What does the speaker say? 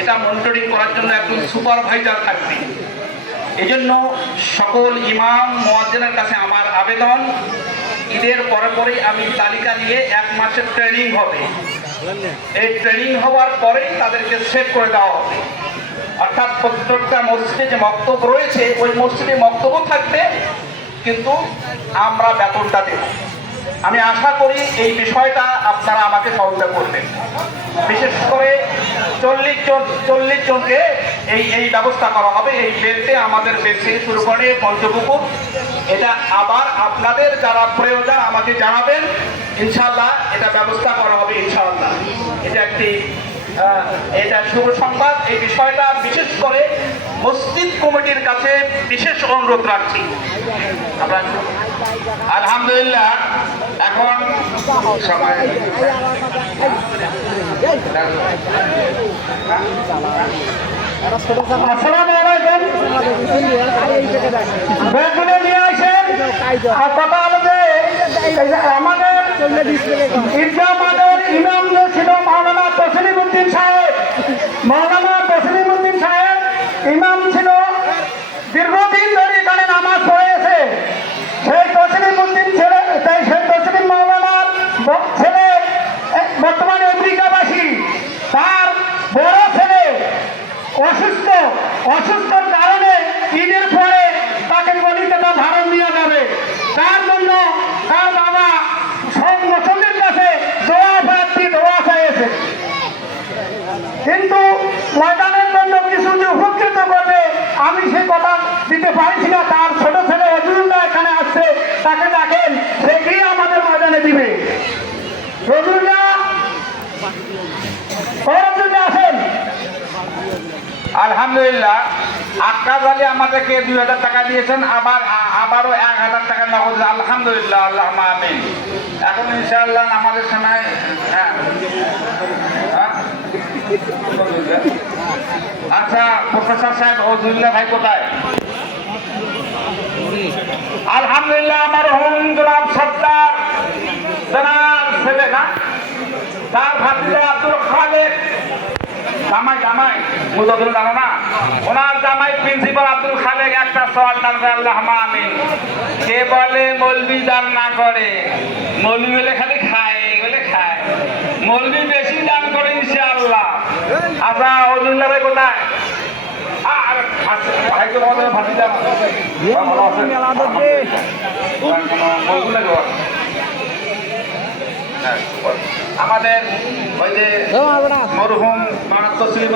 এটা মনিটরিং করার জন্য একজন সুপারভাইজার থাকবে। এজন্য সকল ইমাম মুয়াজ্জিনের কাছে আমার আবেদন, ঈদের পরে পরেই আমি তালিকা নিয়ে 1 মাসের ট্রেনিং হবে। এই ট্রেনিং হওয়ার পরেই তাদেরকে সেট করে দেওয়া হবে। অর্থাৎ প্রত্যেকটা মসজিদে যে মক্তব রয়েছে ওই মসজিদে মক্তব্য থাকবে, কিন্তু আমরা বেতনটা দেব। আমি আশা করি এই বিষয়টা আপনারা আমাকে সহযোগিতা করবেন। বিশেষ করে 40 জনকে এই ব্যবস্থা করা হবে। এই বেলতে আমাদের বেল থেকে শুরু করে পঞ্চপুকুর, এটা আবার আপনাদের যারা প্রয়োজন আমাকে জানাবেন, ইনশাআল্লাহ এটা ব্যবস্থা করা হবে ইনশাআল্লাহ। এটা শুভ সংবাদ। এই বিষয়টা বিশেষ করে মসজিদ কমিটির কাছে বিশেষ অনুরোধ রাখছি। আমরা আলহামদুলিল্লাহ এখন সময় আসসালামু আলাইকুম। বেগুনে নিয়ে আসেন। আর কথা হলো যে আমাদের ঈদগাহ মাঠের ইমাম যে ছিল মাওলানা তসলিম উদ্দিন সাহেব, মাওলানা তসলিম উদ্দিন সাহেব ইমাম ছিল, দীর্ঘদিন ধরে এখানে নামাজ পড়েছে। সেই তসলিম উদ্দিন ছেলে, তাই সেই তসলিম মাওলানার ছেলে বর্তমানে আমেরিকাবাসী, তার বড় ছেলে অসুস্থর কারণে ঈদের পরে তাকে কলিকাতা ভাড়া নিয়ে যাবে। তার জন্য তার বাবা সব মুসলিমের কাছে দোয়া চাইছে, কিন্তু ময়দানের জন্য কিছু যে উপকৃত করবে আমি সে কথা দিতে পারছি না। তার ছোট ছেলে রজুল্লাহ এখানে আসছে, তাকে ডাকেন, সে গিয়ে আমাদের ময়দানে দিবে। রজুল্লাহ আসেন। আলহামদুলিল্লাহ আক্কাস আলী আমাদেরকে 2000 টাকা দিয়েছেন, আবারও 1000 টাকা নগদ। আলহামদুলিল্লাহ, আল্লাহ আমিন। এখন ইনশাআল্লাহ আমাদের সময় আচ্ছা, প্রফেসর সাহেব ওজুল্লাহ ভাই কোথায়? আলহামদুলিল্লাহ আমার হোম জনাব সর্দার জনাব ছেলে না, তার ভাতিজা আব্দুল খালেক জামাই মুজাদুল জানো না, ওনার জামাই প্রিন্সিপাল আব্দুল খালেক একটা সওয়াল দান করে। আল্লাহ আমিন। কে বলে মৌলবি দান না করে? মৌলবি বলে খালি খায়, বলে খায়। মৌলবি বেশি দান করে ইনশাআল্লাহ। আচ্ছা ওজুল্লাহ ভাই কোথায়? ভাইকে বলে ভাতিজা আমাদের ওই যে মরহুম তসলিম